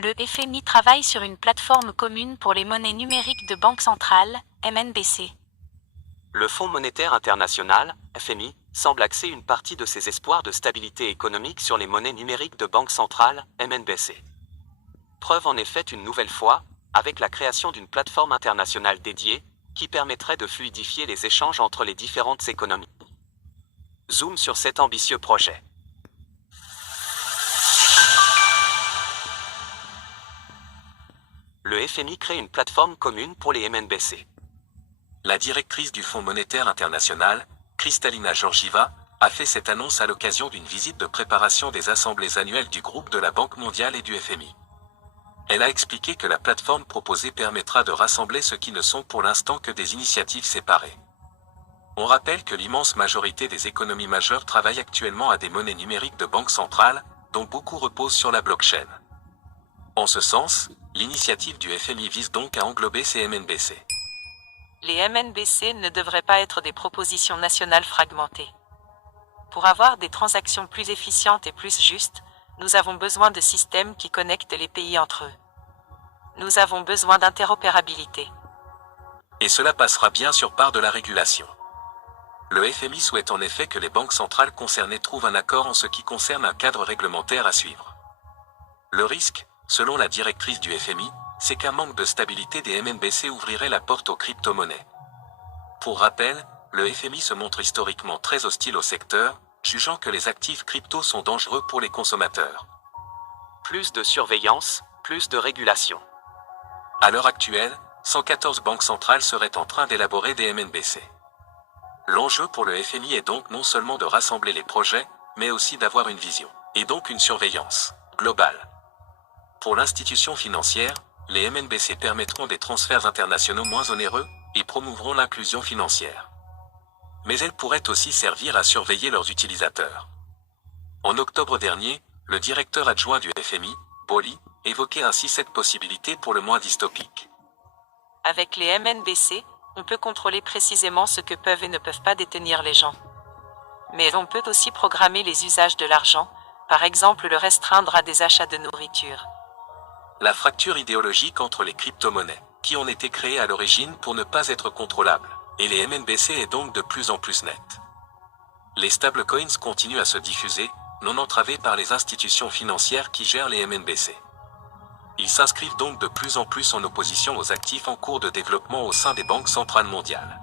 Le FMI travaille sur une plateforme commune pour les monnaies numériques de banque centrale, MNBC. Le Fonds monétaire international, FMI, semble axer une partie de ses espoirs de stabilité économique sur les monnaies numériques de banque centrale, MNBC. Preuve en est faite une nouvelle fois, avec la création d'une plateforme internationale dédiée, qui permettrait de fluidifier les échanges entre les différentes économies. Zoom sur cet ambitieux projet. Le FMI crée une plateforme commune pour les MNBC. La directrice du Fonds monétaire international, Kristalina Georgieva, a fait cette annonce à l'occasion d'une visite de préparation des assemblées annuelles du groupe de la Banque mondiale et du FMI. Elle a expliqué que la plateforme proposée permettra de rassembler ce qui ne sont pour l'instant que des initiatives séparées. On rappelle que l'immense majorité des économies majeures travaillent actuellement à des monnaies numériques de banque centrale, dont beaucoup reposent sur la blockchain. En ce sens, l'initiative du FMI vise donc à englober ces MNBC. Les MNBC ne devraient pas être des propositions nationales fragmentées. Pour avoir des transactions plus efficientes et plus justes, nous avons besoin de systèmes qui connectent les pays entre eux. Nous avons besoin d'interopérabilité. Et cela passera bien sûr par de la régulation. Le FMI souhaite en effet que les banques centrales concernées trouvent un accord en ce qui concerne un cadre réglementaire à suivre. Le risque, selon la directrice du FMI, c'est qu'un manque de stabilité des MNBC ouvrirait la porte aux crypto-monnaies. Pour rappel, le FMI se montre historiquement très hostile au secteur, jugeant que les actifs crypto sont dangereux pour les consommateurs. Plus de surveillance, plus de régulation. À l'heure actuelle, 114 banques centrales seraient en train d'élaborer des MNBC. L'enjeu pour le FMI est donc non seulement de rassembler les projets, mais aussi d'avoir une vision, et donc une surveillance globale. Pour l'institution financière, les MNBC permettront des transferts internationaux moins onéreux et promouvront l'inclusion financière. Mais elles pourraient aussi servir à surveiller leurs utilisateurs. En octobre dernier, le directeur adjoint du FMI, Boli, évoquait ainsi cette possibilité pour le moins dystopique. Avec les MNBC, on peut contrôler précisément ce que peuvent et ne peuvent pas détenir les gens. Mais on peut aussi programmer les usages de l'argent, par exemple le restreindre à des achats de nourriture. La fracture idéologique entre les crypto-monnaies, qui ont été créées à l'origine pour ne pas être contrôlables, et les MNBC est donc de plus en plus nette. Les stablecoins continuent à se diffuser, non entravés par les institutions financières qui gèrent les MNBC. Ils s'inscrivent donc de plus en plus en opposition aux actifs en cours de développement au sein des banques centrales mondiales.